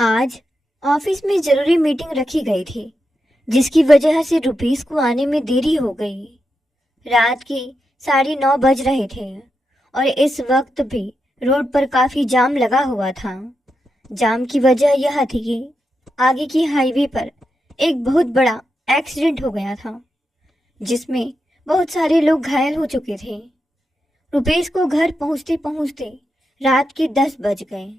आज ऑफिस में जरूरी मीटिंग रखी गई थी, जिसकी वजह से रुपीस को आने में देरी हो गई। रात के 9:30 बज रहे थे और इस वक्त भी रोड पर काफी जाम लगा हुआ था। जाम की वजह यह थी कि आगे की हाईवे पर एक बहुत बड़ा एक्सीडेंट हो गया था, जिसमें बहुत सारे लोग घायल हो चुके थे। रुपेश को घर पहुंचते पहुंचते रात के 10 बज गए।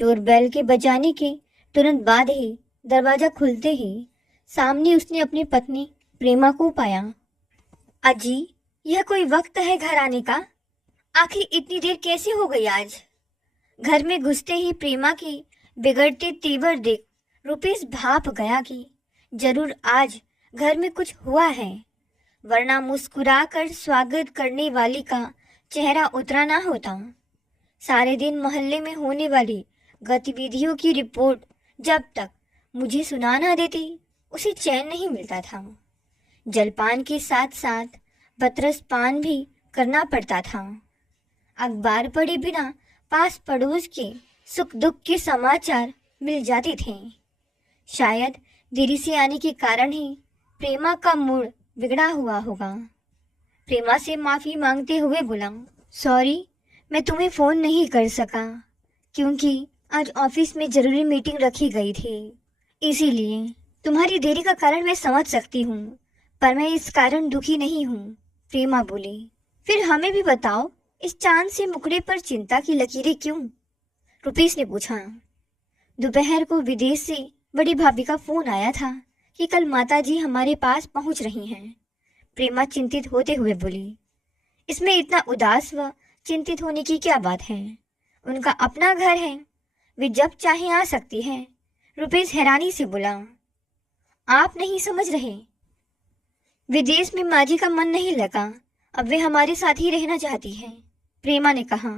डोरबेल के बजाने के तुरंत बाद ही दरवाजा खुलते ही सामने उसने अपनी पत्नी प्रेमा को पाया। अजी, यह कोई वक्त है घर आने का? आखिर इतनी देर कैसे हो गई आज? घर में घुसते ही प्रेमा के बिगड़ते तेवर देख रुपेश भाप गया कि जरूर आज घर में कुछ हुआ है, वरना मुस्कुराकर स्वागत करने वाली का चेहरा उतरा ना होता। सारे दिन मोहल्ले में होने वाली गतिविधियों की रिपोर्ट जब तक मुझे सुना ना देती, उसे चैन नहीं मिलता था। जलपान के साथ साथ बतरस पान भी करना पड़ता था। अखबार पढ़े बिना पास पड़ोस के सुख दुख के समाचार मिल जाते थे। शायद देरी से आने के कारण ही प्रेमा का मूड बिगड़ा हुआ होगा। प्रेमा से माफी मांगते हुए बोला, सॉरी, मैं तुम्हें फोन नहीं कर सका क्योंकि आज ऑफिस में जरूरी मीटिंग रखी गई थी, इसीलिए। तुम्हारी देरी का कारण मैं समझ सकती हूँ, पर मैं इस कारण दुखी नहीं हूँ, प्रेमा बोली। फिर हमें भी बताओ, इस चांद से मुखड़े पर चिंता की लकीरें क्यों? रुपेश ने पूछा। दोपहर को विदेश से बड़ी भाभी का फोन आया था कि कल माताजी हमारे पास पहुंच रही हैं, प्रेमा चिंतित होते हुए बोली। इसमें इतना उदास व चिंतित होने की क्या बात है? उनका अपना घर है, वे जब चाहे आ सकती है, रुपेश हैरानी से बोला। आप नहीं समझ रहे, विदेश में माँ जी का मन नहीं लगा, अब वे हमारे साथ ही रहना चाहती है, प्रेमा ने कहा।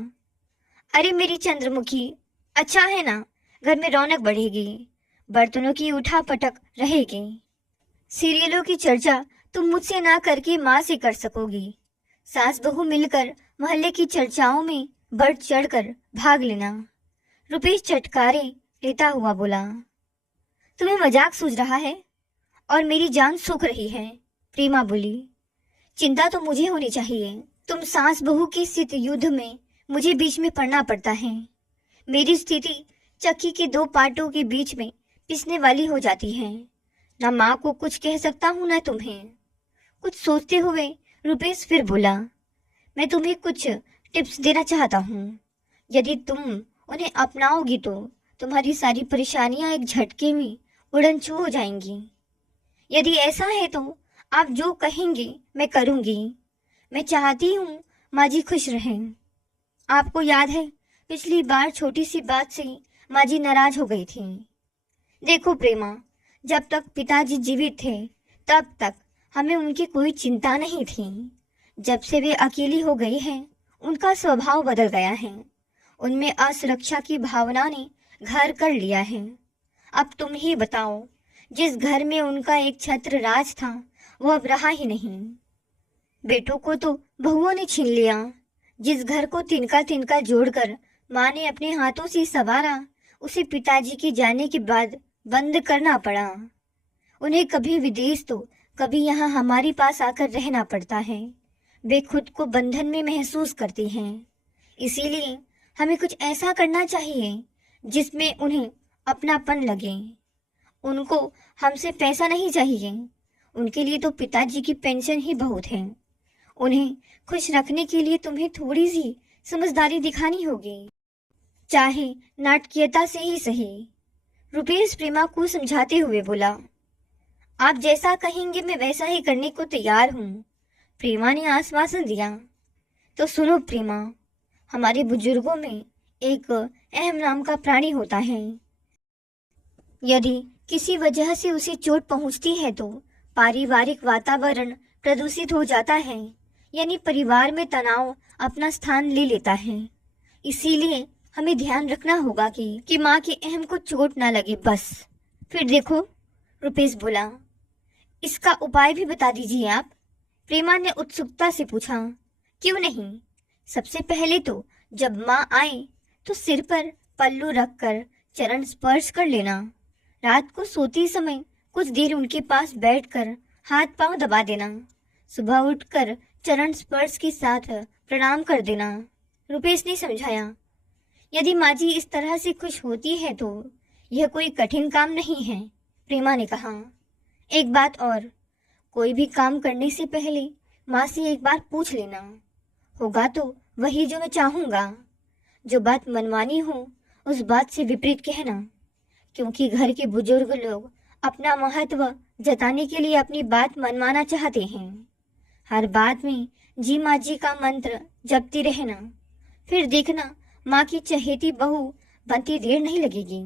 अरे मेरी चंद्रमुखी, अच्छा है ना, घर में रौनक बढ़ेगी, बर्तनों की उठा पटक रहेगी, सीरियलों की चर्चा तुम मुझसे ना करके माँ से कर सकोगी, सास बहू मिलकर मोहल्ले की चर्चाओं में बढ़ चढ़कर भाग लेना। रुपेश चटकारे लेता हुआ बोला। तुम्हें मजाक सूझ रहा है और मेरी जान सूख रही है, प्रेमा बोली। चिंता तो मुझे होनी चाहिए, तुम सास बहू के स्थित युद्ध में मुझे बीच में पड़ना पड़ता है। मेरी स्थिति चक्की के दो पाटों के बीच में पिसने वाली हो जाती है, ना माँ को कुछ कह सकता हूँ ना तुम्हें। कुछ सोचते हुए रुपेश फिर बोला, मैं तुम्हें कुछ टिप्स देना चाहता हूँ, यदि तुम उन्हें अपनाओगी तो तुम्हारी सारी परेशानियां एक झटके में उड़नछू हो जाएंगी। यदि ऐसा है तो आप जो कहेंगे मैं करूंगी। मैं चाहती हूँ माँ जी खुश रहें। आपको याद है पिछली बार छोटी सी बात से माँ जी नाराज हो गई थी। देखो प्रेमा, जब तक पिताजी जीवित थे तब तक हमें उनकी कोई चिंता नहीं थी। जब से वे अकेली हो गई हैं, उनका स्वभाव बदल गया है, उनमें असुरक्षा की भावना ने घर कर लिया है। अब तुम ही बताओ, जिस घर में उनका एक छत्र राज था वो अब रहा ही नहीं। बेटों को तो बहुओं ने छीन लिया। जिस घर को तिनका तिनका जोड़कर माँ ने अपने हाथों से संवारा, उसे पिताजी के जाने के बाद बंद करना पड़ा। उन्हें कभी विदेश तो कभी यहाँ हमारे पास आकर रहना पड़ता है। वे खुद को बंधन में महसूस करती हैं, इसीलिए हमें कुछ ऐसा करना चाहिए जिसमें उन्हें अपनापन लगे। उनको हमसे पैसा नहीं चाहिए, उनके लिए तो पिताजी की पेंशन ही बहुत है। उन्हें खुश रखने के लिए तुम्हें थोड़ी सी समझदारी दिखानी होगी, चाहे नाटकीयता से ही सही, रुपेश प्रेमा को समझाते हुए बोला। आप जैसा कहेंगे मैं वैसा ही करने को तैयार हूँ, प्रेमा ने आश्वासन दिया। तो सुनो प्रेमा, हमारे बुजुर्गों में एक अहम नाम का प्राणी होता है। यदि किसी वजह से उसे चोट पहुंचती है तो पारिवारिक वातावरण प्रदूषित हो जाता है, यानी परिवार में तनाव अपना स्थान ले लेता है। इसीलिए हमें ध्यान रखना होगा कि माँ के अहम को चोट ना लगे बस। फिर देखो, रुपेश बोला, इसका उपाय भी बता दीजिए आप, प्रेमा ने उत्सुकता से पूछा। क्यों नहीं, सबसे पहले तो जब माँ आए तो सिर पर पल्लू रखकर चरण स्पर्श कर लेना। रात को सोते समय कुछ देर उनके पास बैठकर हाथ पांव दबा देना। सुबह उठकर चरण स्पर्श के साथ प्रणाम कर देना। रुपेश ने समझाया। यदि माँ जी इस तरह से खुश होती है तो यह कोई कठिन काम नहीं है, प्रेमा ने कहा। एक बात और, कोई भी काम करने से पहले माँ से एक बार पूछ लेना। होगा तो वही जो मैं चाहूँगा। जो बात मनवानी हो उस बात से विपरीत कहना, क्योंकि घर के बुजुर्ग लोग अपना महत्व जताने के लिए अपनी बात मनवाना चाहते हैं। हर बात में जी माँ जी का मंत्र जपती रहना, फिर देखना माँ की चहेती बहू बनती देर नहीं लगेगी।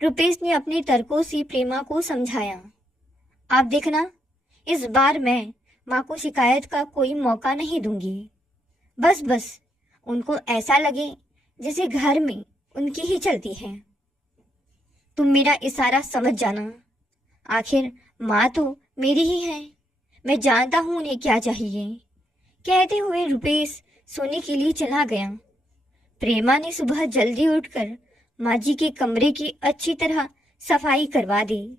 रुपेश ने अपने तर्कों से प्रेमा को समझाया। आप देखना, इस बार मैं माँ को शिकायत का कोई मौका नहीं दूंगी। बस उनको ऐसा लगे जैसे घर में उनकी ही चलती है। तुम मेरा इशारा समझ जाना। आखिर माँ तो मेरी ही है, मैं जानता हूँ उन्हें क्या चाहिए। कहते हुए रुपेश सोने के लिए चला गया। प्रेमा ने सुबह जल्दी उठकर माँ जी के कमरे की अच्छी तरह सफाई करवा दी,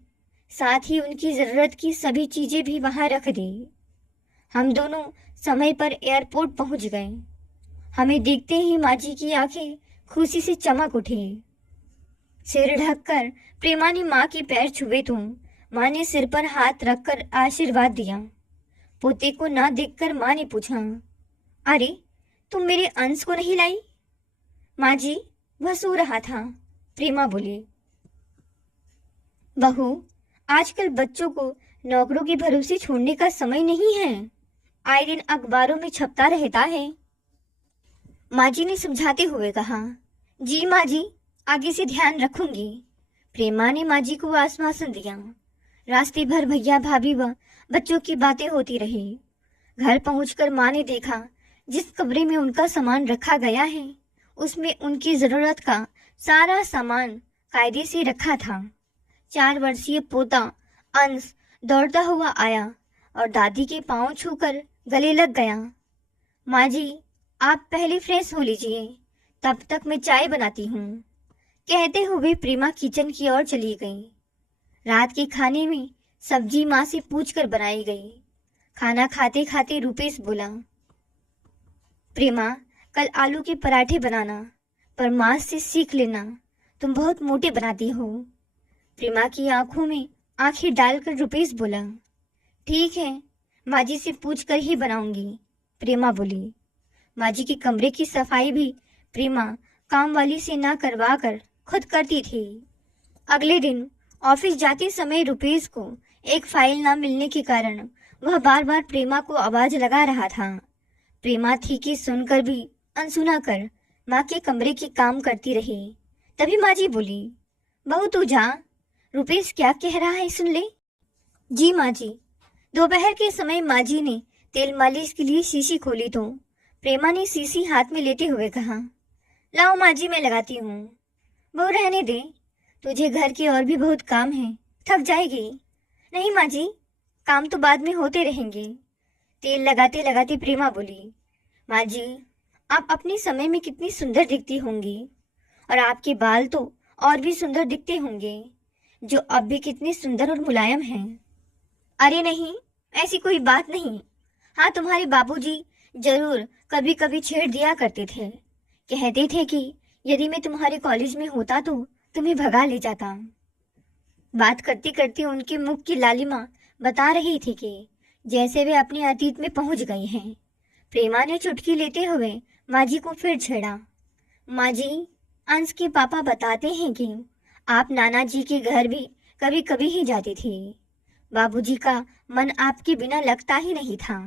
साथ ही उनकी जरूरत की सभी चीजें भी वहां रख दी। हम दोनों समय पर एयरपोर्ट पहुंच गए। हमें देखते ही माँ जी की आंखें खुशी से चमक उठी। सिर ढककर प्रेमा ने माँ के पैर छुए तो माँ ने सिर पर हाथ रखकर आशीर्वाद दिया। पोते को ना देखकर माँ ने पूछा, अरे तुम मेरे अंश को नहीं लाई? माँ जी, वह सो रहा था, प्रेमा बोली। बहू, आजकल बच्चों को नौकरों के भरोसे छोड़ने का समय नहीं है। आए दिन अखबारों में छपता रहता है। माँ जी ने समझाते हुए कहा। जी माँ जी, आगे से ध्यान रखूंगी। प्रेमा ने माँ जी को आश्वासन दिया। रास्ते भर भैया भाभी व बच्चों की बातें होती रही। घर पहुंचकर माँ ने देखा जिस कमरे में उनका सामान रखा गया है उसमें उनकी जरूरत का सारा सामान कायदे से रखा था। 4 वर्षीय पोता अंश दौड़ता हुआ आया और दादी के पांव छूकर गले लग गया। माँ जी, आप पहले फ्रेश हो लीजिए, तब तक मैं चाय बनाती हूँ। कहते हुए प्रेमा किचन की ओर चली गई। रात के खाने में सब्जी माँ से पूछकर बनाई गई। खाना खाते खाते रुपेश बोला, प्रेमा, कल आलू के पराठे बनाना, पर माँ से सीख लेना, तुम बहुत मोटे बनाती हो। प्रेमा की आंखों में आंखें डालकर रुपेश बोला, ठीक है, माँ जी से पूछकर ही बनाऊंगी, प्रेमा बोली। माँ जी के कमरे की सफाई भी प्रेमा काम वाली से ना करवा कर खुद करती थी। अगले दिन ऑफिस जाते समय रुपेश को एक फाइल ना मिलने के कारण वह बार बार प्रेमा को आवाज लगा रहा था। प्रेमा थी कि सुनकर भी अनसुना कर माँ के कमरे की काम करती रही। तभी माँ जी बोली, बहू तू जा, रुपेश क्या कह रहा है सुन ले। जी माँ जी। दोपहर के समय माँ जी ने तेल मालिश के लिए शीशी खोली तो प्रेमा ने शीशी हाथ में लेते हुए कहा, लाओ माँ जी, मैं लगाती हूँ। बहू रहने दे, तुझे घर के और भी बहुत काम है, थक जाएगी। नहीं माँ जी, काम तो बाद में होते रहेंगे, तेल लगाते लगाते प्रेमा बोली। माँ जी, आप अपने समय में कितनी सुंदर दिखती होंगी, और आपके बाल तो और भी सुंदर दिखते होंगे, जो अब भी कितने सुंदर और मुलायम हैं। अरे नहीं, ऐसी कोई बात नहीं। हाँ, तुम्हारे बाबूजी जरूर कभी कभी छेड़ दिया करते थे। कहते थे कि यदि मैं तुम्हारे कॉलेज में होता तो तुम्हें भगा ले जाता। बात करते करते उनके मुख की लालिमा बता रही थी कि जैसे वे अपने अतीत में पहुंच गई हैं। प्रेमा ने चुटकी लेते हुए माँ जी को फिर छेड़ा। माँ जी, अंश के पापा बताते हैं कि आप नाना जी के घर भी कभी कभी ही जाती थी। बाबूजी का मन आपके बिना लगता ही नहीं था।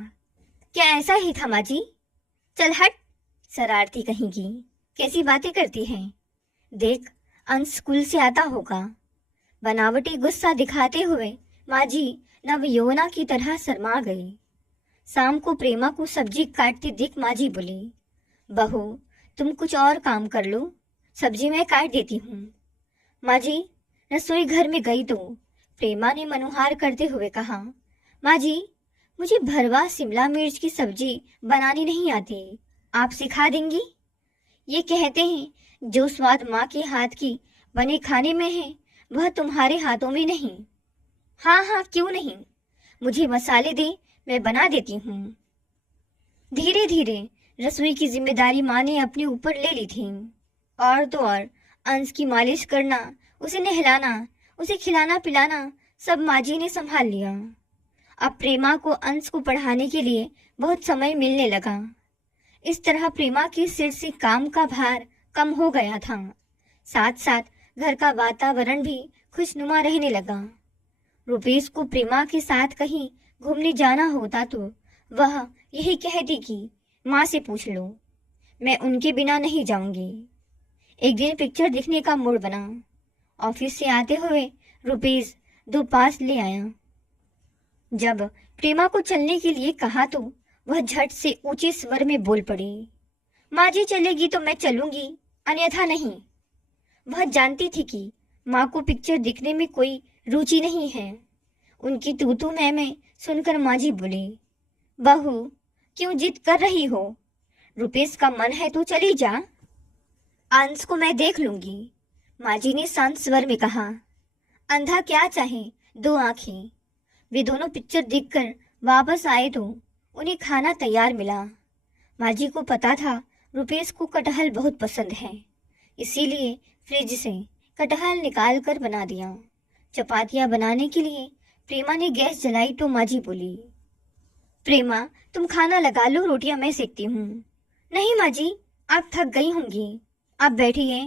क्या ऐसा ही था माँ जी? चल हट, शरारती कहेंगी, कैसी बातें करती हैं। देख, अंश स्कूल से आता होगा। बनावटी गुस्सा दिखाते हुए माँ जी नवयौवना की तरह शर्मा गई। शाम को प्रेमा को सब्जी काटती देख माँ जी बोली, बहू तुम कुछ और काम कर लो, सब्जी मैं काट देती हूँ। माँ जी रसोई घर में गई तो प्रेमा ने मनुहार करते हुए कहा, माँ जी मुझे भरवा शिमला मिर्च की सब्जी बनानी नहीं आती, आप सिखा देंगी? ये कहते हैं जो स्वाद माँ के हाथ की बने खाने में है, वह तुम्हारे हाथों में नहीं। हाँ हाँ, क्यों नहीं, मुझे मसाले दे, मैं बना देती हूँ। धीरे धीरे रसोई की जिम्मेदारी माँ ने अपने ऊपर ले ली थी। और तो और अंश की मालिश करना, उसे नहलाना, उसे खिलाना पिलाना सब माँ जी ने संभाल लिया। अब प्रेमा को अंश को पढ़ाने के लिए बहुत समय मिलने लगा। इस तरह प्रेमा के सिर से काम का भार कम हो गया था। साथ साथ घर का वातावरण भी खुशनुमा रहने लगा। रुपेश को प्रेमा के साथ कहीं घूमने जाना होता तो वह यही कहती कि माँ से पूछ लो, मैं उनके बिना नहीं जाऊंगी। एक दिन पिक्चर देखने का मूड बना। ऑफिस से आते हुए रुपेश 2 पास ले आया। जब प्रेमा को चलने के लिए कहा तो वह झट से ऊंचे स्वर में बोल पड़ी, माँ जी चलेगी तो मैं चलूंगी, अन्यथा नहीं। वह जानती थी कि माँ को पिक्चर देखने में कोई रुचि नहीं है। उनकी तू मैं सुनकर माँ जी बोली, बहू क्यों जिद कर रही हो, रुपेश का मन है तो चली जा, अंश को मैं देख लूंगी। माँ जी ने शांत स्वर में कहा, अंधा क्या चाहे 2 आंखें। वे दोनों पिक्चर देखकर वापस आए तो उन्हें खाना तैयार मिला। माँ जी को पता था रुपेश को कटहल बहुत पसंद है, इसीलिए फ्रिज से कटहल निकाल कर बना दिया। चपातियाँ बनाने के लिए प्रेमा ने गैस जलाई तो माँ जी बोली, प्रेमा तुम खाना लगा लो, रोटियां मैं सेकती हूँ। नहीं माँ जी, आप थक गई होंगी, आप बैठिए,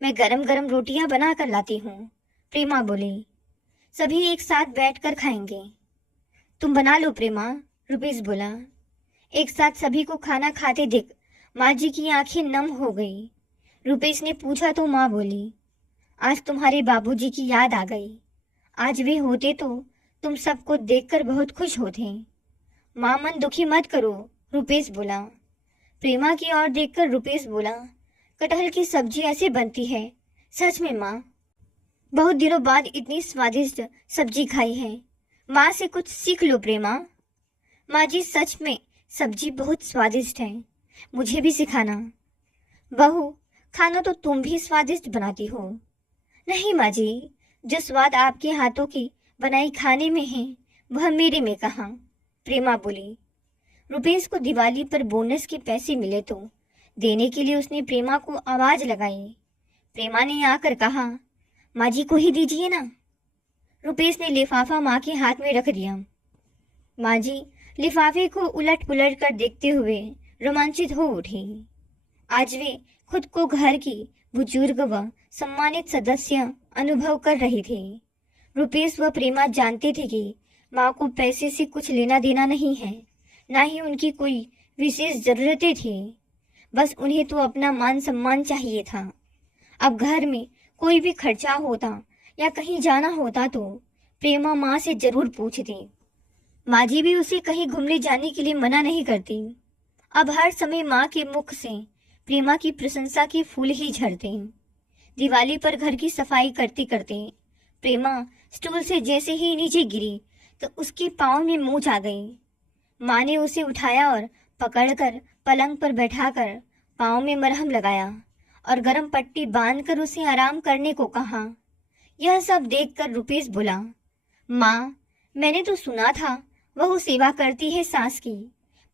मैं गरम गरम रोटियां बना कर लाती हूँ, प्रेमा बोली। सभी एक साथ बैठकर खाएंगे। तुम बना लो प्रेमा, रुपेश बोला। एक साथ सभी को खाना खाते देख माँ जी की आंखें नम हो गई। रुपेश ने पूछा तो माँ बोली, आज तुम्हारे बाबूजी की याद आ गई। आज वे होते तो तुम सबको देखकर बहुत खुश होते। माँ मन दुखी मत करो, रुपेश बोला। प्रेमा की ओर देखकर रुपेश बोला, कटहल की सब्जी ऐसे बनती है? सच में माँ, बहुत दिनों बाद इतनी स्वादिष्ट सब्जी खाई है। माँ से कुछ सीख लो प्रेमा। माँ जी सच में सब्जी बहुत स्वादिष्ट है, मुझे भी सिखाना। बहू खाना तो तुम भी स्वादिष्ट बनाती हो। नहीं माँ जी, जो स्वाद आपके हाथों की बनाई खाने में है वह मेरे में कहाँ, प्रेमा बोली। रुपेश को दिवाली पर बोनस के पैसे मिले तो देने के लिए उसने प्रेमा को आवाज लगाई। प्रेमा ने आकर कहा, माँ जी को ही दीजिए ना। रुपेश ने लिफाफा माँ के हाथ में रख दिया। माँ जी लिफाफे को उलट पुलट कर देखते हुए रोमांचित हो उठी। आज वे खुद को घर की बुजुर्ग व सम्मानित सदस्य अनुभव कर रही थी। रुपेश व प्रेमा जानते थे कि माँ को पैसे से कुछ लेना देना नहीं है, ना ही उनकी कोई विशेष जरूरतें थी। बस उन्हें तो अपना मान सम्मान चाहिए था। अब घर में कोई भी खर्चा होता या कहीं जाना होता तो प्रेमा माँ से जरूर पूछती। माँ जी भी उसे कहीं घूमने जाने के लिए मना नहीं करती। अब हर समय माँ के मुख से प्रेमा की प्रशंसा के फूल ही झड़ते। दिवाली पर घर की सफाई करते करते प्रेमा स्टूल से जैसे ही नीचे गिरी तो उसके पाँव में मोच आ गई। माँ ने उसे उठाया और पकड़कर पलंग पर बैठाकर पाँव में मरहम लगाया और गर्म पट्टी बांधकर उसे आराम करने को कहा। यह सब देखकर रुपेश बोला, माँ मैंने तो सुना था वह सेवा करती है सास की,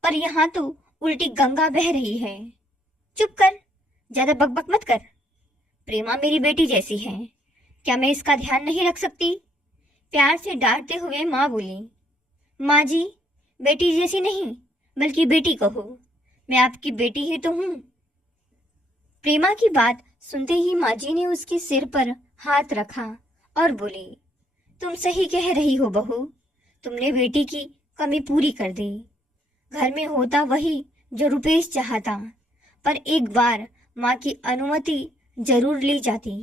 पर यहाँ तो उल्टी गंगा बह रही है। चुप कर, ज्यादा बकबक मत कर। प्रेमा मेरी बेटी जैसी है, क्या मैं इसका ध्यान नहीं रख सकती? प्यार से डांटते हुए माँ बोली। माँ जी, बेटी जैसी नहीं बल्कि बेटी कहो, मैं आपकी बेटी ही तो हूँ। प्रेमा की बात सुनते ही माँ जी ने उसके सिर पर हाथ रखा और बोली, तुम सही कह रही हो बहू, तुमने बेटी की कमी पूरी कर दी। घर में होता वही जो रुपेश चाहता, पर एक बार माँ की अनुमति जरूर ली जाती।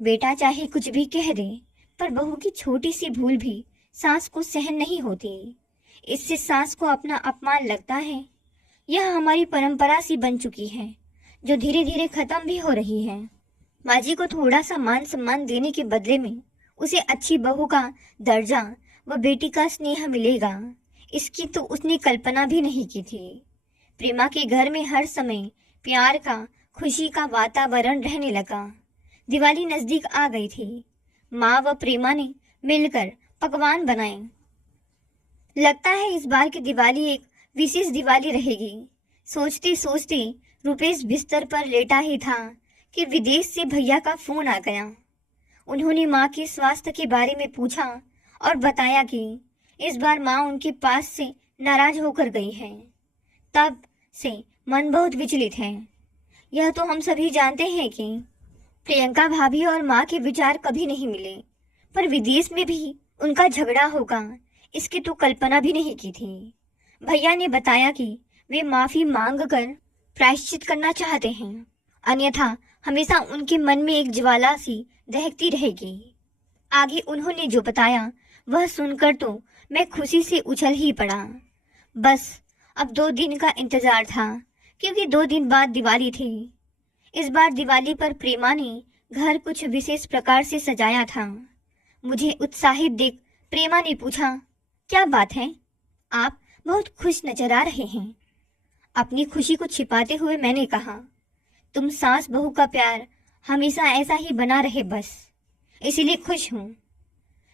बेटा चाहे कुछ भी कह दे, पर बहू की छोटी सी भूल भी सास को सहन नहीं होती। इससे सास को अपना अपमान लगता है। यह हमारी परंपरा सी बन चुकी है, जो धीरे धीरे खत्म भी हो रही है। माँ जी को थोड़ा सा मान सम्मान देने के बदले में उसे अच्छी बहू का दर्जा व बेटी का स्नेह मिलेगा, इसकी तो उसने कल्पना भी नहीं की थी। प्रेमा के घर में हर समय प्यार का, खुशी का वातावरण रहने लगा। दिवाली नजदीक आ गई थी। माँ व प्रेमा ने मिलकर पकवान बनाए। लगता है इस बार की दिवाली एक विशेष दिवाली रहेगी। सोचते सोचते रुपेश बिस्तर पर लेटा ही था कि विदेश से भैया का फोन आ गया। उन्होंने माँ के स्वास्थ्य के बारे में पूछा और बताया कि इस बार माँ उनके पास से नाराज होकर गई है। तब से मन बहुत विचलित है। यह तो हम सभी जानते हैं कि प्रियंका भाभी और माँ के विचार कभी नहीं मिले, पर विदेश में भी उनका झगड़ा होगा इसकी तो कल्पना भी नहीं की थी। भैया ने बताया कि वे माफी मांग कर प्रायश्चित करना चाहते हैं, अन्यथा हमेशा उनके मन में एक ज्वाला सी दहकती रहेगी। आगे उन्होंने जो बताया वह सुनकर तो मैं खुशी से उछल ही पड़ा। बस अब 2 दिन का इंतजार था, क्योंकि 2 दिन बाद दिवाली थी। इस बार दिवाली पर प्रेमा ने घर कुछ विशेष प्रकार से सजाया था। मुझे उत्साहित देख प्रेमा ने पूछा, क्या बात है, आप बहुत खुश नजर आ रहे हैं। अपनी खुशी को छिपाते हुए मैंने कहा, तुम सास बहू का प्यार हमेशा ऐसा ही बना रहे बस, इसीलिए खुश हूँ।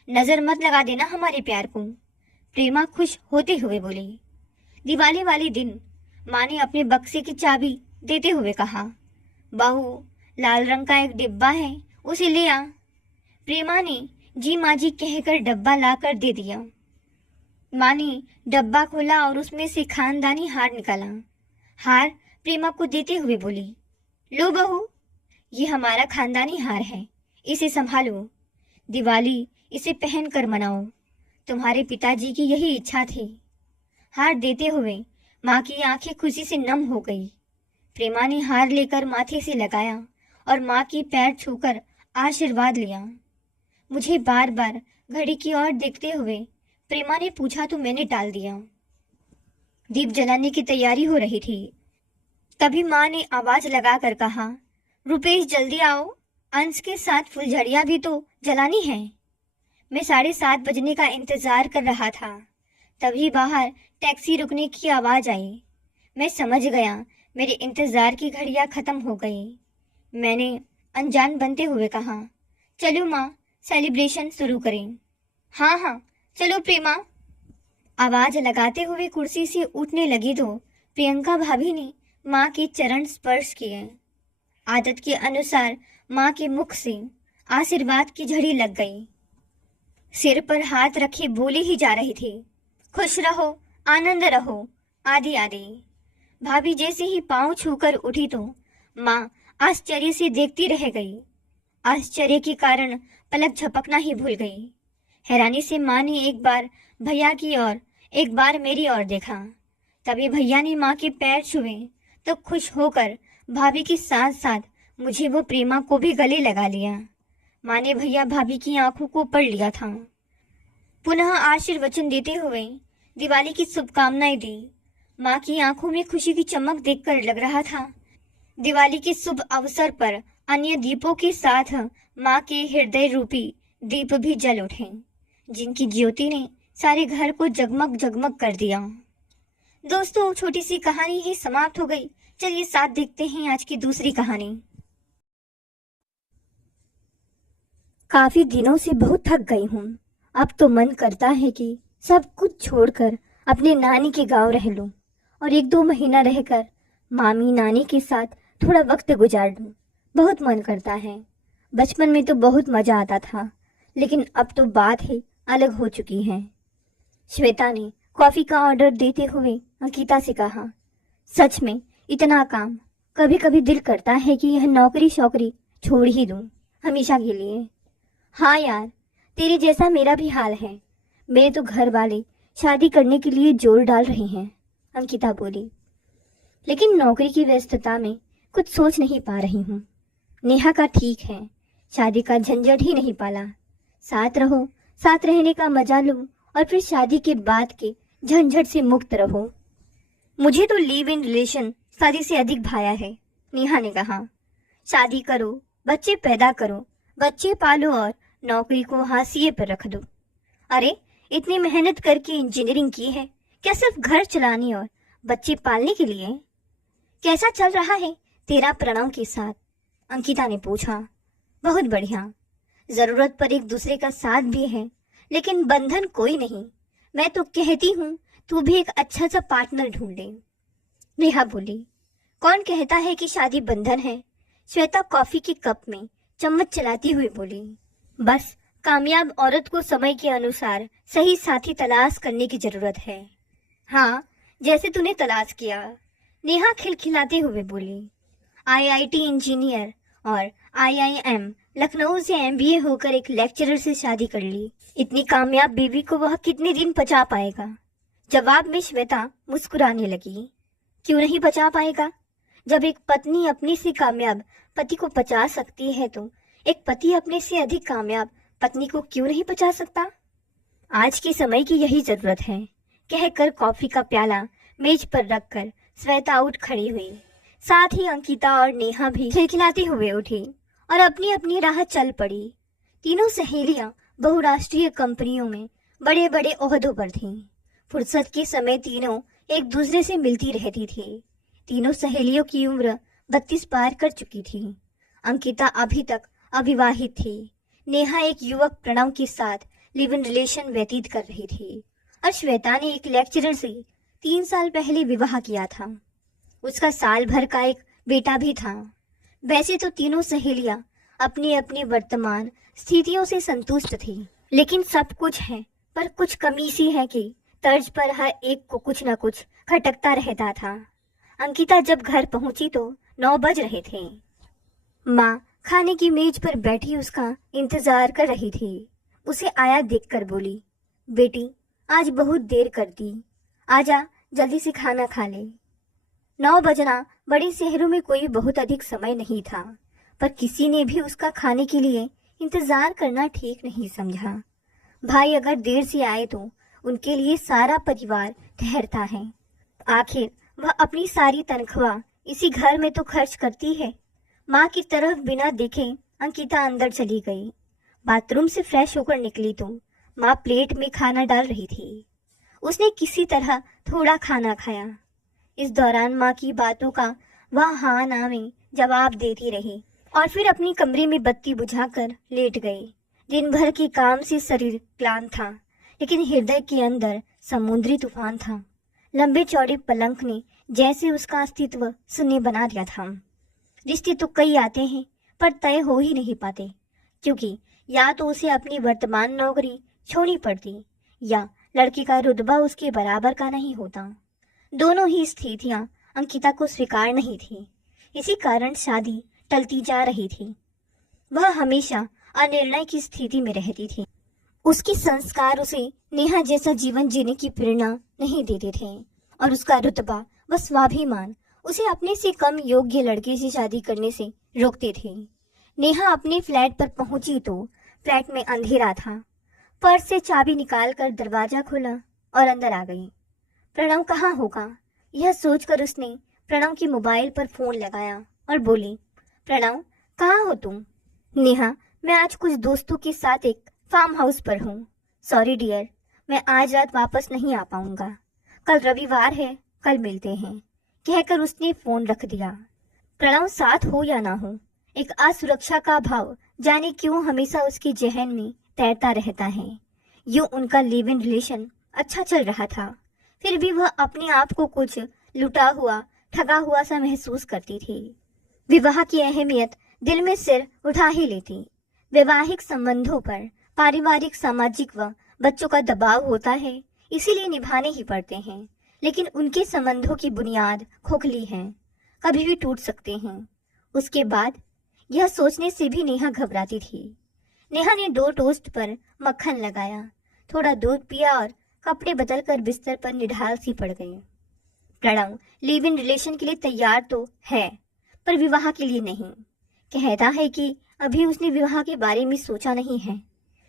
नजर मत लगा देना हमारे प्यार को, प्रेमा खुश होते हुए बोली। दिवाली वाले दिन माँ ने अपने बक्से की चाबी देते हुए कहा, बहू लाल रंग का एक डिब्बा है, उसे ले आ। प्रेमा ने जी माँ जी कहकर डब्बा लाकर दे दिया। माँ ने डब्बा खोला और उसमें से खानदानी हार निकाला। हार प्रेमा को देते हुए बोली, लो बहू, ये हमारा खानदानी हार है, इसे संभालो। दिवाली इसे पहन कर मनाओ, तुम्हारे पिताजी की यही इच्छा थी। हार देते हुए माँ की आंखें खुशी से नम हो गई। प्रेमा ने हार लेकर माथे से लगाया और माँ की पैर छूकर आशीर्वाद लिया। मुझे बार बार घड़ी की ओर देखते हुए प्रेमा ने पूछा तो मैंने टाल दिया। दीप जलाने की तैयारी हो रही थी। तभी माँ ने आवाज लगाकर कहा, रुपेश जल्दी आओ, अंश के साथ फुलझड़ियाँ भी तो जलानी है। मैं 7:30 बजने का इंतजार कर रहा था। तभी बाहर टैक्सी रुकने की आवाज आई। मैं समझ गया मेरे इंतजार की घड़ियां खत्म हो गई। मैंने अनजान बनते हुए कहा, चलो माँ, सेलिब्रेशन शुरू करें। हाँ हाँ चलो प्रेमा। आवाज लगाते हुए कुर्सी से उठने लगी तो प्रियंका भाभी ने माँ के चरण स्पर्श किए। आदत के अनुसार माँ के मुख से आशीर्वाद की झड़ी लग गई। सिर पर हाथ रखे बोली ही जा रही थी, खुश रहो, आनंद रहो, आदि आदि। भाभी जैसे ही पांव छूकर उठी तो माँ आश्चर्य से देखती रह गई। आश्चर्य के कारण पलक झपकना ही भूल गई। हैरानी से माँ ने एक बार भैया की ओर, एक बार मेरी ओर देखा। तभी भैया ने माँ के पैर छुए तो खुश होकर भाभी के साथ साथ मुझे वो प्रेमा को भी गले लगा लिया। माँ ने भैया भाभी की आंखों को पढ़ लिया था। पुनः आशीर्वचन देते हुए दिवाली की शुभकामनाएं दी। माँ की आंखों में खुशी की चमक देखकर लग रहा था दिवाली के शुभ अवसर पर अन्य दीपों के साथ माँ के हृदय रूपी दीप भी जल उठे, जिनकी ज्योति ने सारे घर को जगमग जगमग कर दिया। दोस्तों, छोटी सी कहानी ही समाप्त हो गई। चलिए साथ देखते हैं आज की दूसरी कहानी। काफी दिनों से बहुत थक गई हूँ। अब तो मन करता है कि सब कुछ छोड़कर अपने नानी के गांव रह लूं और 1-2 महीना रहकर मामी नानी के साथ थोड़ा वक्त गुजार लूं। बहुत मन करता है। बचपन में तो बहुत मजा आता था, लेकिन अब तो बात ही अलग हो चुकी है। श्वेता ने कॉफी का ऑर्डर देते हुए अंकिता से कहा, सच में इतना काम, कभी कभी दिल करता है कि यह नौकरी शौकरी छोड़ ही दूं हमेशा के लिए। हाँ यार, तेरे जैसा मेरा भी हाल है। मेरे तो घर वाले शादी करने के लिए जोर डाल रहे हैं, अंकिता बोली। लेकिन नौकरी की व्यस्तता में कुछ सोच नहीं पा रही हूँ। नेहा का ठीक है, शादी का झंझट ही नहीं पाला। साथ रहो, साथ रहने का मजा लो और फिर शादी के बाद के झंझट से मुक्त रहो। मुझे तो लिव इन रिलेशन शादी से अधिक भाया है, नेहा ने कहा। शादी करो, बच्चे पैदा करो, बच्चे पालो और नौकरी को हाशिए पर रख दो। अरे, इतनी मेहनत करके इंजीनियरिंग की है, क्या सिर्फ घर चलाने और बच्चे पालने के लिए? कैसा चल रहा है तेरा प्रणव के साथ? अंकिता ने पूछा। बहुत बढ़िया। जरूरत पर एक दूसरे का साथ भी है, लेकिन बंधन कोई नहीं। मैं तो कहती हूँ तू भी एक अच्छा सा पार्टनर ढूंढ ले। नेहा बोली। कौन कहता है कि शादी बंधन है? श्वेता कॉफी के कप में चम्मच चलाती हुई बोली। बस कामयाब औरत को समय के अनुसार सही साथी तलाश करने की जरूरत है। हाँ, जैसे तूने तलाश किया। नेहा खिलखिलाते हुए बोली। आईआईटी इंजीनियर और आईआईएम लखनऊ से एमबीए होकर एक लेक्चरर से शादी कर ली। इतनी कामयाब बीवी को वह कितने दिन बचा पाएगा? जवाब में श्वेता मुस्कुराने लगी। क्यों नहीं बचा पाएगा? जब एक पत्नी अपने से कामयाब पति को बचा सकती है तो एक पति अपने से अधिक कामयाब पत्नी को क्यों नहीं बचा सकता? आज के समय की यही जरूरत है, कहकर कॉफी का प्याला मेज पर रखकर श्वेता उठ खड़ी हुई। साथ ही अंकिता और नेहा भी खिलखिलाते हुए उठी और अपनी अपनी राह चल पड़ी। तीनों सहेलियां बहुराष्ट्रीय कंपनियों में बड़े बड़े ओहदों पर थीं। फुर्सत के समय तीनों एक दूसरे से मिलती रहती थी। तीनों सहेलियों की उम्र 32 पार कर चुकी थी। अंकिता अभी तक अविवाहित थी। नेहा एक युवक प्रणव के साथ लिव इन रिलेशन व्यतीत कर रही थी और श्वेता ने एक लेक्चरर से 3 साल पहले विवाह किया था। उसका साल भर का एक बेटा भी था। वैसे तो तीनों सहेलियां अपनी अपनी वर्तमान स्थितियों से संतुष्ट थी, लेकिन सब कुछ है पर कुछ कमी सी है कि तर्ज पर हर एक को कुछ न कुछ खटकता रहता था। अंकिता जब घर पहुंची तो 9 बज रहे थे। माँ खाने की मेज पर बैठी उसका इंतजार कर रही थी। उसे आया देखकर बोली, बेटी आज बहुत देर कर दी, आजा जल्दी से खाना खा ले। 9 बजना बड़े शहरों में कोई बहुत अधिक समय नहीं था, पर किसी ने भी उसका खाने के लिए इंतजार करना ठीक नहीं समझा। भाई अगर देर से आए तो उनके लिए सारा परिवार ठहरता है। आखिर वह अपनी सारी तनख्वाह इसी घर में तो खर्च करती है। माँ की तरफ बिना देखे अंकिता अंदर चली गई। बाथरूम से फ्रेश होकर निकली तो माँ प्लेट में खाना डाल रही थी। उसने किसी तरह थोड़ा खाना खाया। इस दौरान माँ की बातों का वह हाँ ना में जवाब देती रही और फिर अपनी कमरे में बत्ती बुझाकर लेट गई। दिन भर के काम से शरीर क्लांत था, लेकिन हृदय के अंदर समुद्री तूफान था। लंबे चौड़े पलंग ने जैसे उसका अस्तित्व शून्य बना दिया था। रिश्ते तो कई आते हैं पर तय हो ही नहीं पाते, क्योंकि या तो उसे अपनी वर्तमान नौकरी छोड़नी पड़ती या लड़के का रुतबा उसके बराबर का नहीं होता। दोनों ही स्थितियां अंकिता को स्वीकार नहीं थी। इसी कारण शादी टलती जा रही थी। वह हमेशा अनिर्णय की स्थिति में रहती थी। उसके संस्कार उसे नेहा जैसा जीवन जीने की प्रेरणा नहीं देते थे और उसका रुतबा व स्वाभिमान उसे अपने से कम योग्य लड़के से शादी करने से रोकते थे। नेहा अपने फ्लैट पर पहुंची तो फ्लैट में अंधेरा था। पर्स से चाबी निकालकर दरवाजा खोला और अंदर आ गई। प्रणव कहाँ होगा, यह सोचकर उसने प्रणव के मोबाइल पर फोन लगाया और बोली, प्रणव कहाँ हो तुम? नेहा, मैं आज कुछ दोस्तों के साथ एक फार्म हाउस पर हूँ। सॉरी डियर, मैं आज रात वापस नहीं आ पाऊंगा। कल रविवार है, कल मिलते हैं, कहकर उसने फोन रख दिया। प्रणव साथ हो या ना हो, एक असुरक्षा का भाव जाने क्यों हमेशा उसके जहन में तैरता रहता है। यूं उनका लिव इन रिलेशन अच्छा चल रहा था, फिर भी वह अपने आप को कुछ लुटा हुआ ठगा हुआ सा महसूस करती थी। विवाह की अहमियत दिल में सिर उठा ही लेती। वैवाहिक संबंधों पर पारिवारिक, सामाजिक व बच्चों का दबाव होता है, इसीलिए निभाने ही पड़ते हैं। लेकिन उनके संबंधों की बुनियाद खोखली है, कभी भी टूट सकते हैं। उसके बाद यह सोचने से भी नेहा घबराती थी। नेहा ने 2 टोस्ट पर मक्खन लगाया, थोड़ा दूध पिया और कपड़े बदलकर बिस्तर पर निढाल सी पड़ गई। प्रणव लिव इन रिलेशन के लिए तैयार तो है, पर विवाह के लिए नहीं। कहता है कि अभी उसने विवाह के बारे में सोचा नहीं है।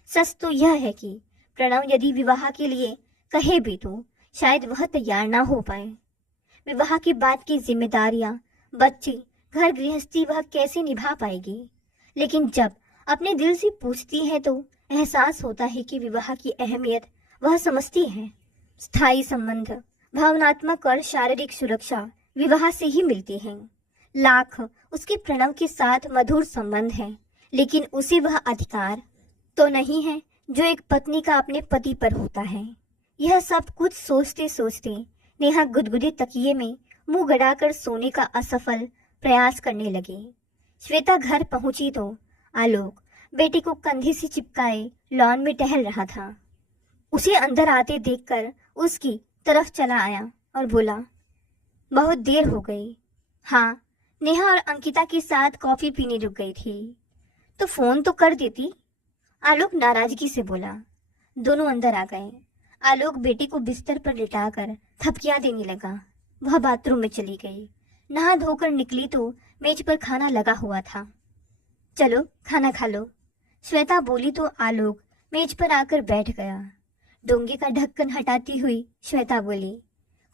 सच तो यह है कि प्रणव यदि विवाह के लिए कहे भी तो शायद वह तैयार ना हो पाए। विवाह के बाद की जिम्मेदारियां, बच्चे, घर गृहस्थी वह कैसे निभा पाएगी? लेकिन जब अपने दिल से पूछती है तो एहसास होता है कि विवाह की अहमियत वह समझती है। स्थायी संबंध, भावनात्मक और शारीरिक सुरक्षा विवाह से ही मिलती है। लाख उसके प्रणव के साथ मधुर संबंध है, लेकिन उसे वह अधिकार तो नहीं है जो एक पत्नी का अपने पति पर होता है। यह सब कुछ सोचते सोचते नेहा गुदगुदे तकिए में मुंह गड़ाकर सोने का असफल प्रयास करने लगी। श्वेता घर पहुंची तो आलोक बेटे को कंधे से चिपकाए लॉन में टहल रहा था। उसे अंदर आते देखकर उसकी तरफ चला आया और बोला, बहुत देर हो गई। हाँ, नेहा और अंकिता के साथ कॉफी पीने रुक गई थी, तो फोन तो कर देती। आलोक नाराजगी से बोला। दोनों अंदर आ गए। आलोक बेटे को बिस्तर पर लिटाकर थपकियां देने लगा। वह बाथरूम में चली गई। नहा धोकर निकली तो मेज पर खाना लगा हुआ था। चलो खाना खा लो, श्वेता बोली तो आलोक मेज पर आकर बैठ गया। डोंगे का ढक्कन हटाती हुई श्वेता बोली,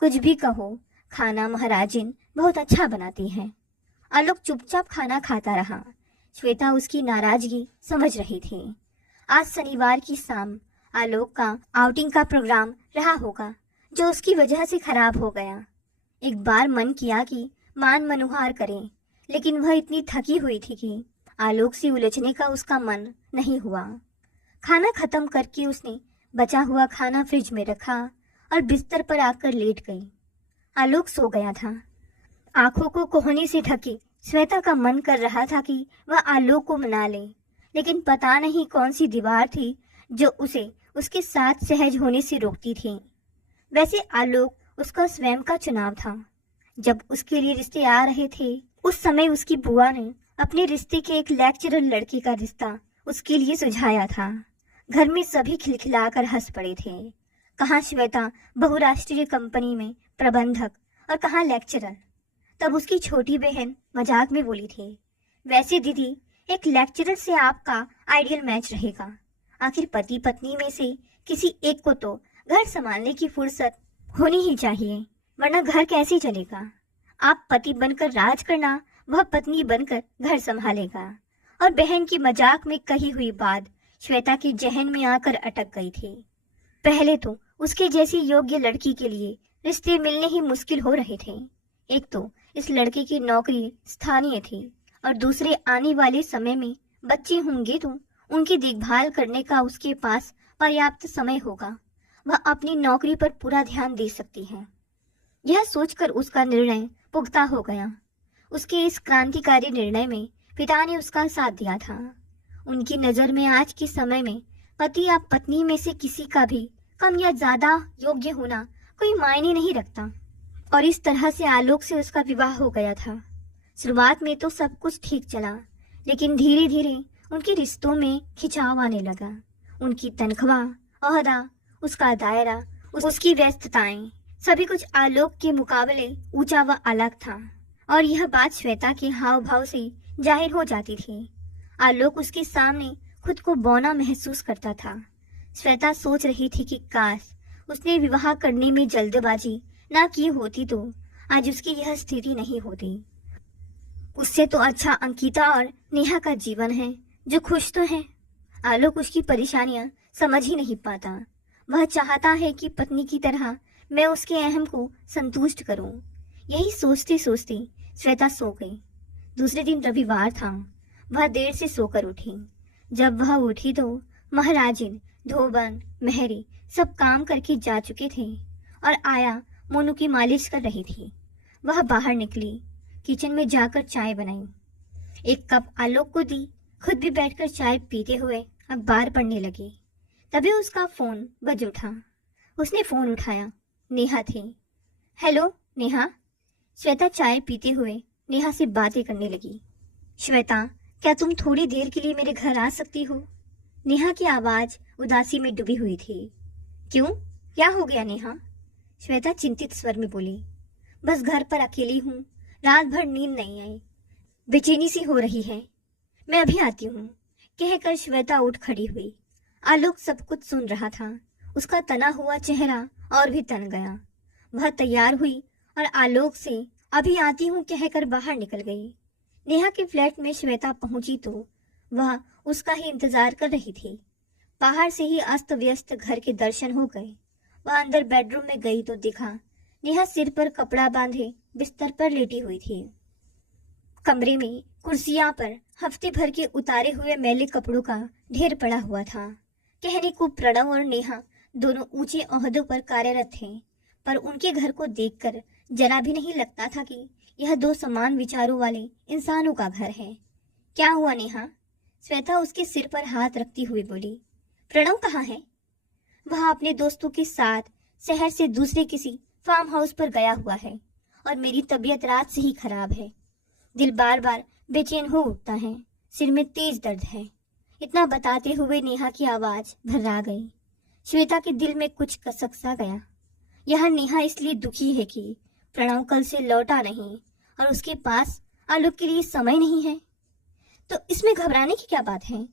कुछ भी कहो, खाना महाराजिन बहुत अच्छा बनाती हैं। आलोक चुपचाप खाना खाता रहा। श्वेता उसकी नाराजगी समझ रही थी। आज शनिवार की शाम आलोक का आउटिंग का प्रोग्राम रहा होगा जो उसकी वजह से खराब हो गया। एक बार मन किया कि मान मनुहार करें, लेकिन वह इतनी थकी हुई थी कि आलोक से उलझने का उसका मन नहीं हुआ। खाना खत्म करके उसने बचा हुआ खाना फ्रिज में रखा और बिस्तर पर आकर लेट गई। आलोक सो गया था। आंखों को कोहनी से ढके श्वेता का मन कर रहा था कि वह आलोक को मना ले, लेकिन पता नहीं कौन सी दीवार थी जो उसे उसके साथ सहज होने से रोकती थी। वैसे आलोक उसका स्वयं का चुनाव था। जब उसके लिए रिश्ते आ रहे थे, उस समय उसकी बुआ ने अपने रिश्ते के एक लेक्चरर लड़के का रिश्ता उसके लिए सुझाया था। घर में सभी खिलखिलाकर हंस पड़े थे। कहाँ श्वेता बहुराष्ट्रीय कंपनी में प्रबंधक और कहाँ लेक्चरर। तब उसकी छोटी बहन मजाक में बोली थी, वैसे दीदी एक लेक्चरर से आपका आइडियल मैच रहेगा। आखिर पति पत्नी में से किसी एक को तो घर संभालने की फुर्सत होनी ही चाहिए, वरना घर कैसे चलेगा। आप पति बनकर राज करना, वह पत्नी बनकर घर संभालेगा। और बहन की मजाक में कही हुई बात श्वेता के जहन में आकर अटक गई थी। पहले तो उसके जैसी योग्य लड़की के लिए रिश्ते मिलने ही मुश्किल हो रहे थे। एक तो इस लड़के की नौकरी स्थानीय थी और दूसरे आने वाले समय में बच्चे होंगे तो उनकी देखभाल करने का उसके पास पर्याप्त समय होगा। वह अपनी नौकरी पर पूरा ध्यान दे सकती है। यह सोचकर उसका निर्णय पुख्ता हो गया। उसके इस क्रांतिकारी निर्णय में पिता ने उसका साथ दिया था। उनकी नजर में आज के समय में पति या पत्नी में से किसी का भी कम या ज्यादा योग्य होना कोई मायने नहीं रखता। और इस तरह से आलोक से उसका विवाह हो गया था। शुरुआत में तो सब कुछ ठीक चला, लेकिन धीरे धीरे उनके रिश्तों में खिंचाव आने लगा। उनकी तनख्वाह, ओहदा, उसका दायरा, उसकी व्यस्तताएं, सभी कुछ आलोक के मुकाबले ऊंचा व अलग था। और यह बात श्वेता के हाव भाव से जाहिर हो जाती थी। आलोक उसके सामने खुद को बौना महसूस करता था। श्वेता सोच रही थी कि काश उसने विवाह करने में जल्दबाजी ना की होती तो आज उसकी यह स्थिति नहीं होती। उससे तो अच्छा अंकिता और नेहा का जीवन है, जो खुश तो है। आलोक उसकी परेशानियां समझ ही नहीं पाता। वह चाहता है कि पत्नी की तरह मैं उसके अहम को संतुष्ट करूं। यही सोचते सोचते श्वेता सो गई। दूसरे दिन रविवार था। वह देर से सोकर उठी। जब वह उठी तो महाराजिन, धोबन, मेहरी सब काम करके जा चुके थे और आया मोनू की मालिश कर रही थी। वह बाहर निकली, किचन में जाकर चाय बनाई। एक कप आलोक को दी, खुद भी बैठकर चाय पीते हुए अखबार पढ़ने लगी। तभी उसका फोन बज उठा। उसने फोन उठाया। नेहा थी। हेलो नेहा। श्वेता चाय पीते हुए नेहा से बातें करने लगी। श्वेता, क्या तुम थोड़ी देर के लिए मेरे घर आ सकती हो? नेहा की आवाज उदासी में डूबी हुई थी। क्यों, क्या हो गया नेहा? श्वेता चिंतित स्वर में बोली। बस घर पर अकेली हूँ, रात भर नींद नहीं आई, बेचैनी सी हो रही है। मैं अभी आती हूँ, कहकर श्वेता उठ खड़ी हुई। आलोक सब कुछ सुन रहा था। उसका तना हुआ चेहरा और भी तन गया। वह तैयार हुई और आलोक से अभी आती हूँ कहकर बाहर निकल गई। नेहा के फ्लैट में श्वेता पहुंची तो वह उसका ही इंतजार कर रही थी। बाहर से ही अस्त व्यस्त घर के दर्शन हो गए। वह अंदर बेडरूम में गई तो दिखा नेहा सिर पर कपड़ा बांधे बिस्तर पर लेटी हुई थी। कमरे में कुर्सियां पर हफ्ते भर के उतारे हुए मैले कपड़ों का ढेर पड़ा हुआ था। कहने को प्रणव और नेहा दोनों ऊंचे ओहदों पर कार्यरत थे, पर उनके घर को देखकर जरा भी नहीं लगता था कि यह दो समान विचारों वाले इंसानों का घर है। क्या हुआ नेहा? श्वेता उसके सिर पर हाथ रखती हुई बोली। प्रणव कहाँ है? वह अपने दोस्तों के साथ शहर से दूसरे किसी फार्म हाउस पर गया हुआ है और मेरी तबीयत रात से ही खराब है। दिल बार बार बेचैन हो उठता है, सिर में तेज दर्द है। इतना बताते हुए नेहा की आवाज भर्रा गई। श्वेता के दिल में कुछ कसक सा गया। यह नेहा इसलिए दुखी है कि प्रणव कल से लौटा नहीं और उसके पास आलोक के लिए समय नहीं है। तो इसमें घबराने की क्या बात है?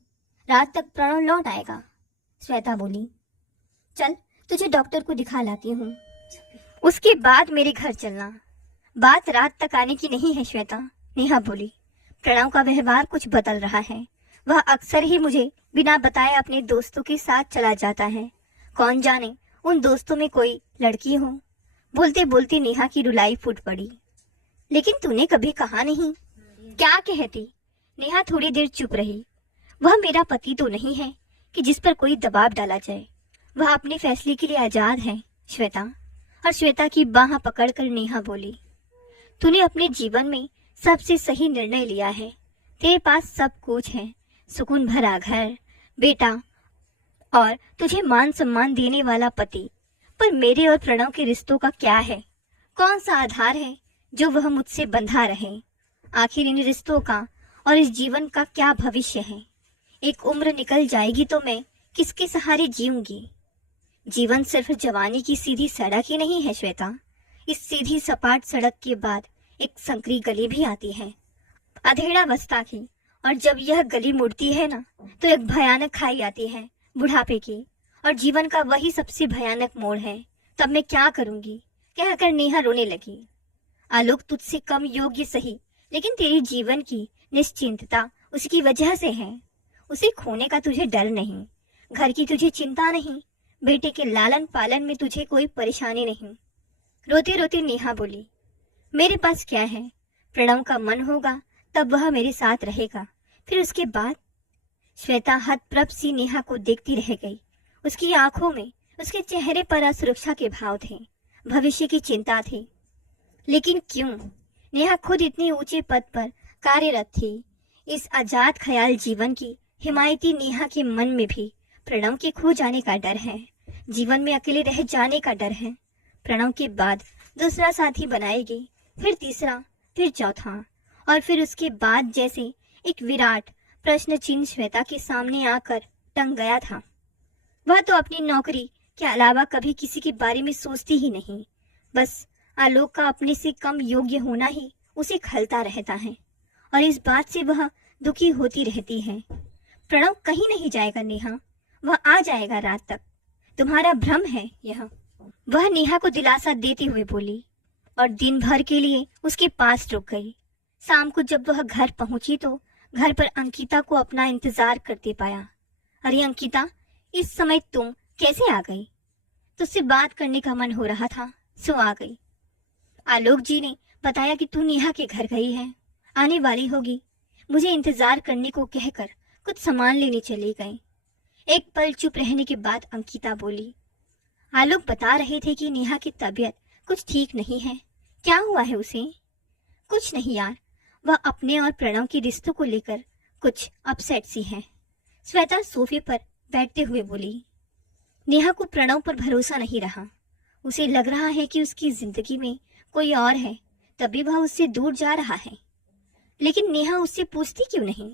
रात तक प्रणव लौट आएगा, श्वेता बोली। चल तुझे डॉक्टर को दिखा लाती हूँ, उसके बाद मेरे घर चलना। बात रात तक आने की नहीं है श्वेता, नेहा बोली। प्रणव का व्यवहार कुछ बदल रहा है। वह अक्सर ही मुझे बिना बताए अपने दोस्तों के साथ चला जाता है। कौन जाने उन दोस्तों में कोई लड़की हो। बोलते बोलते नेहा की रुलाई फूट पड़ी। लेकिन तूने कभी कहा नहीं। क्या कहती? नेहा थोड़ी देर चुप रही। वह मेरा पति तो नहीं है कि जिस पर कोई दबाव डाला जाए। वह अपने फैसले के लिए आजाद है श्वेता। और श्वेता की बाह पकड़कर नेहा बोली, तूने अपने जीवन में सबसे सही निर्णय लिया है। तेरे पास सब कुछ है, सुकून भरा घर, बेटा और तुझे मान सम्मान देने वाला पति। पर मेरे और प्रणव के रिश्तों का क्या है? कौन सा आधार है जो वह मुझसे बंधा रहे? आखिर इन रिश्तों का और इस जीवन का क्या भविष्य है? एक उम्र निकल जाएगी तो मैं किसके सहारे जीऊंगी? जीवन सिर्फ जवानी की सीधी सड़क ही नहीं है श्वेता। इस सीधी सपाट सड़क के बाद एक संकरी गली भी आती है, अधेड़ावस्था की। और जब यह गली मुड़ती है ना, तो एक भयानक खाई आती है, बुढ़ापे की। और जीवन का वही सबसे भयानक मोड़ है। तब मैं क्या करूंगी? कहकर नेहा रोने लगी। आलोक तुझसे कम योग्य सही, लेकिन तेरी जीवन की निश्चिंतता उसकी वजह से है। उसे खोने का तुझे डर नहीं, घर की तुझे चिंता नहीं, बेटे के लालन पालन में तुझे कोई परेशानी नहीं। रोते रोते नेहा बोली, मेरे पास क्या है? प्रणव का मन होगा तब वह मेरे साथ रहेगा, फिर उसके बाद? श्वेता हतप्रभ सी नेहा को देखती रह गई। उसकी आंखों में, उसके चेहरे पर असुरक्षा के भाव थे, भविष्य की चिंता थी। लेकिन क्यों? नेहा खुद इतने ऊंचे पद पर कार्यरत थी। इस आजाद ख्याल जीवन की हिमायती नेहा के मन में भी प्रणव के खो जाने का डर है, जीवन में अकेले रह जाने का डर है। प्रणव के बाद दूसरा साथी बनाएगी, फिर तीसरा, फिर चौथा, और फिर उसके बाद जैसे एक विराट प्रश्न चिन्ह श्वेता के सामने आकर टंग गया था। वह तो अपनी नौकरी के अलावा कभी किसी के बारे में सोचती ही नहीं। बस आलोक का अपने से कम योग्य होना ही उसे खलता रहता है और इस बात से वह दुखी होती रहती है। प्रणव कहीं नहीं जाएगा नेहा, वह आ जाएगा रात तक। तुम्हारा भ्रम है यह, वह नेहा को दिलासा देते हुए बोली और दिन भर के लिए उसके पास रुक गई। शाम को जब वह घर पहुंची तो घर पर अंकिता को अपना इंतजार करते पाया। अरे अंकिता, इस समय तुम कैसे आ गई? तुझसे बात करने का मन हो रहा था, सो आ गई। आलोक जी ने बताया कि तू नेहा के घर गई है, आने वाली होगी। मुझे इंतजार करने को कहकर कुछ सामान लेने चले गए। एक पल चुप रहने के बाद अंकिता बोली, आलोक बता रहे थे कि नेहा की तबीयत कुछ ठीक नहीं है। क्या हुआ है उसे? कुछ नहीं यार, वह अपने और प्रणव के रिश्तों को लेकर कुछ अपसेट सी है। श्वेता सोफे पर बैठते हुए बोली। नेहा को प्रणव पर भरोसा नहीं रहा। उसे लग रहा है कि उसकी जिंदगी में कोई और है, तभी वह उससे दूर जा रहा है। लेकिन नेहा उससे पूछती क्यों नहीं?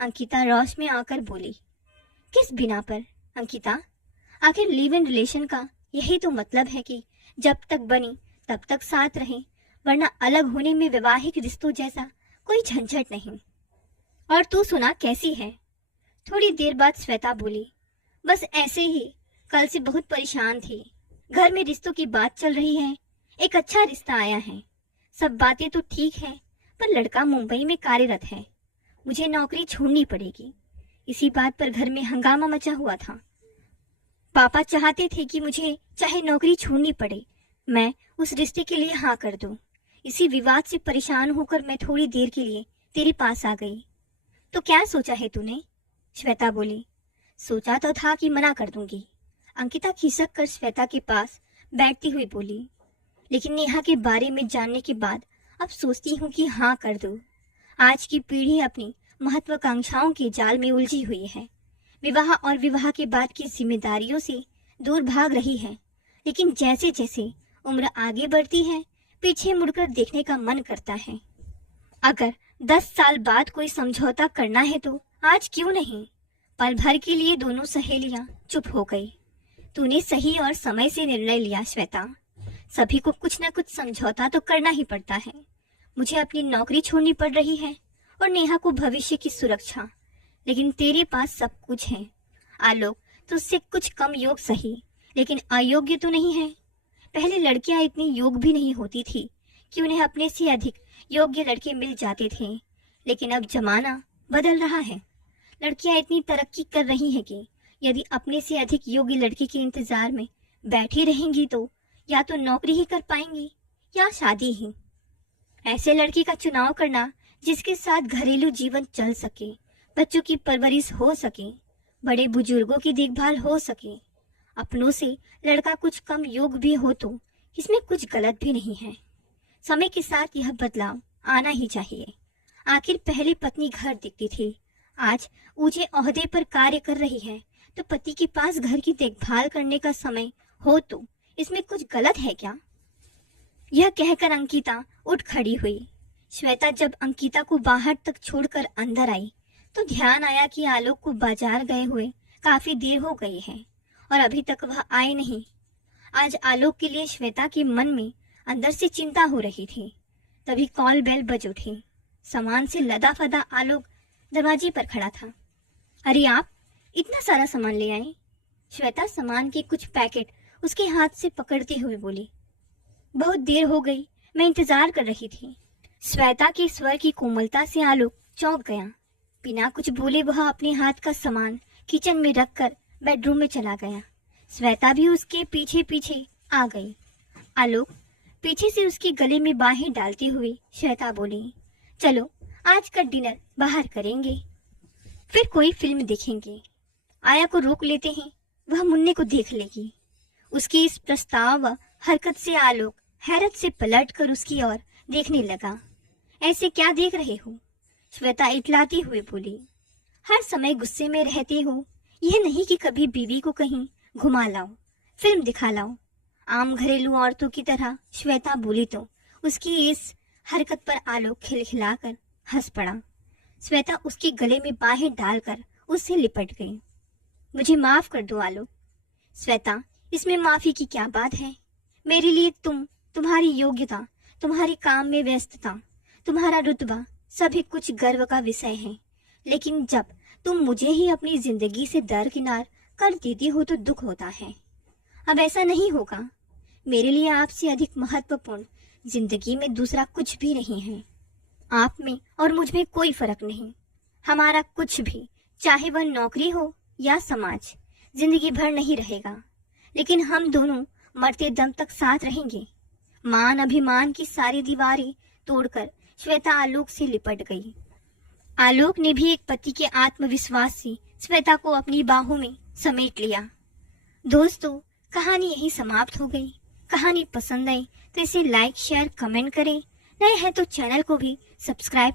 अंकिता रोश में आकर बोली। किस बिना पर अंकिता? आखिर लिव इन रिलेशन का यही तो मतलब है कि जब तक बनी तब तक साथ रहें, वरना अलग होने में वैवाहिक रिश्तों जैसा कोई झंझट नहीं। और तू सुना कैसी है? थोड़ी देर बाद श्वेता बोली, बस ऐसे ही, कल से बहुत परेशान थी। घर में रिश्तों की बात चल रही है, एक अच्छा रिश्ता आया है। सब बातें तो ठीक है, पर लड़का मुंबई में कार्यरत है। मुझे नौकरी छोड़नी पड़ेगी। इसी बात पर घर में हंगामा मचा हुआ था। पापा चाहते थे कि मुझे चाहे नौकरी छोड़नी पड़े, मैं उस रिश्ते के लिए हाँ कर दूं। इसी विवाद से परेशान होकर मैं थोड़ी देर के लिए तेरे पास आ गई। तो क्या सोचा है तूने? श्वेता बोली। सोचा तो था कि मना कर दूंगी, अंकिता खिसक कर श्वेता के पास बैठती हुई बोली। लेकिन नेहा के बारे में जानने के बाद अब सोचती हूँ कि हाँ कर दूं। आज की पीढ़ी अपनी महत्वाकांक्षाओं के जाल में उलझी हुई है। विवाह और विवाह के बाद की जिम्मेदारियों से दूर भाग रही है। लेकिन जैसे जैसे उम्र आगे बढ़ती है, पीछे मुड़कर देखने का मन करता है। अगर 10 साल बाद कोई समझौता करना है तो आज क्यों नहीं? पल भर के लिए दोनों सहेलियां चुप हो गई। तूने सही और समय से निर्णय लिया श्वेता। सभी को कुछ न कुछ समझौता तो करना ही पड़ता है। मुझे अपनी नौकरी छोड़नी पड़ रही है और नेहा को भविष्य की सुरक्षा, लेकिन तेरे पास सब कुछ है। आलोक तुझसे कुछ कम योग सही, लेकिन अयोग्य तो नहीं है। पहले लड़कियां इतनी योग भी नहीं होती थी कि उन्हें अपने से अधिक योग्य लड़के मिल जाते थे। लेकिन अब जमाना बदल रहा है। लड़कियां इतनी तरक्की कर रही हैं कि यदि अपने से अधिक योग्य लड़के के इंतजार में बैठी रहेंगी तो या तो नौकरी ही कर पाएंगी या शादी ही। ऐसे लड़के का चुनाव करना जिसके साथ घरेलू जीवन चल सके, बच्चों की परवरिश हो सके, बड़े बुजुर्गों की देखभाल हो सके, अपनों से लड़का कुछ कम योग भी हो तो इसमें कुछ गलत भी नहीं है। समय के साथ यह बदलाव आना ही चाहिए। आखिर पहले पत्नी घर दिखती थी, आज ऊंचे ओहदे पर कार्य कर रही है, तो पति के पास घर की देखभाल करने का समय हो तो इसमें कुछ गलत है क्या? यह कहकर अंकिता उठ खड़ी हुई। श्वेता जब अंकिता को बाहर तक छोड़कर अंदर आई तो ध्यान आया कि आलोक को बाजार गए हुए काफी देर हो गई है और अभी तक वह आए नहीं। आज आलोक के लिए श्वेता के मन में अंदर से चिंता हो रही थी। तभी कॉल बेल बज उठी। सामान से लदा फदा आलोक दरवाजे पर खड़ा था। अरे आप इतना सारा सामान ले आए? श्वेता सामान के कुछ पैकेट उसके हाथ से पकड़ते हुए बोली। बहुत देर हो गई, मैं इंतजार कर रही थी। श्वेता के स्वर की कोमलता से आलोक चौंक गया। बिना कुछ बोले वह अपने हाथ का सामान किचन में रखकर बेडरूम में चला गया। श्वेता भी उसके पीछे पीछे आ गई। आलोक पीछे से उसके गले में बाहें डालती हुई श्वेता बोली, चलो आज का डिनर बाहर करेंगे, फिर कोई फिल्म देखेंगे। आया को रोक लेते हैं, वह मुन्ने को देख लेगी। उसकी इस प्रस्ताव व हरकत से आलोक हैरत से पलटकर उसकी ओर देखने लगा। ऐसे क्या देख रहे हो? श्वेता इटलाती हुई बोली। हर समय गुस्से में रहते हो, यह नहीं कि कभी बीवी को कहीं घुमा लाओ, फिल्म दिखा लाओ। आम घरेलू औरतों की तरह श्वेता बोली तो उसकी इस हरकत पर आलोक खिलखिलाकर हंस पड़ा। श्वेता उसके गले में बाहें डालकर उससे लिपट गई। मुझे माफ कर दो आलोक। श्वेता, इसमें माफी की क्या बात है? मेरे लिए तुम्हारी योग्यता, तुम्हारी काम में व्यस्तता, तुम्हारा रुतबा सभी कुछ गर्व का विषय है। लेकिन जब तुम मुझे ही अपनी जिंदगी से दरकिनार कर देती हो तो दुख होता है। अब ऐसा नहीं होगा। मेरे लिए आपसे अधिक महत्वपूर्ण जिंदगी में दूसरा कुछ भी नहीं है। आप में और मुझ में कोई फर्क नहीं। हमारा कुछ भी, चाहे वह नौकरी हो या समाज, जिंदगी भर नहीं रहेगा, लेकिन हम दोनों मरते दम तक साथ रहेंगे। मान अभिमान की सारी दीवारें तोड़कर श्वेता आलोक से लिपट गई। आलोक ने भी एक पति के आत्मविश्वास से श्वेता को अपनी बाहों में समेट लिया। दोस्तों, कहानी यही समाप्त हो गई। कहानी पसंद आई तो इसे लाइक, शेयर, कमेंट करें। नए हैं तो चैनल को भी सब्सक्राइब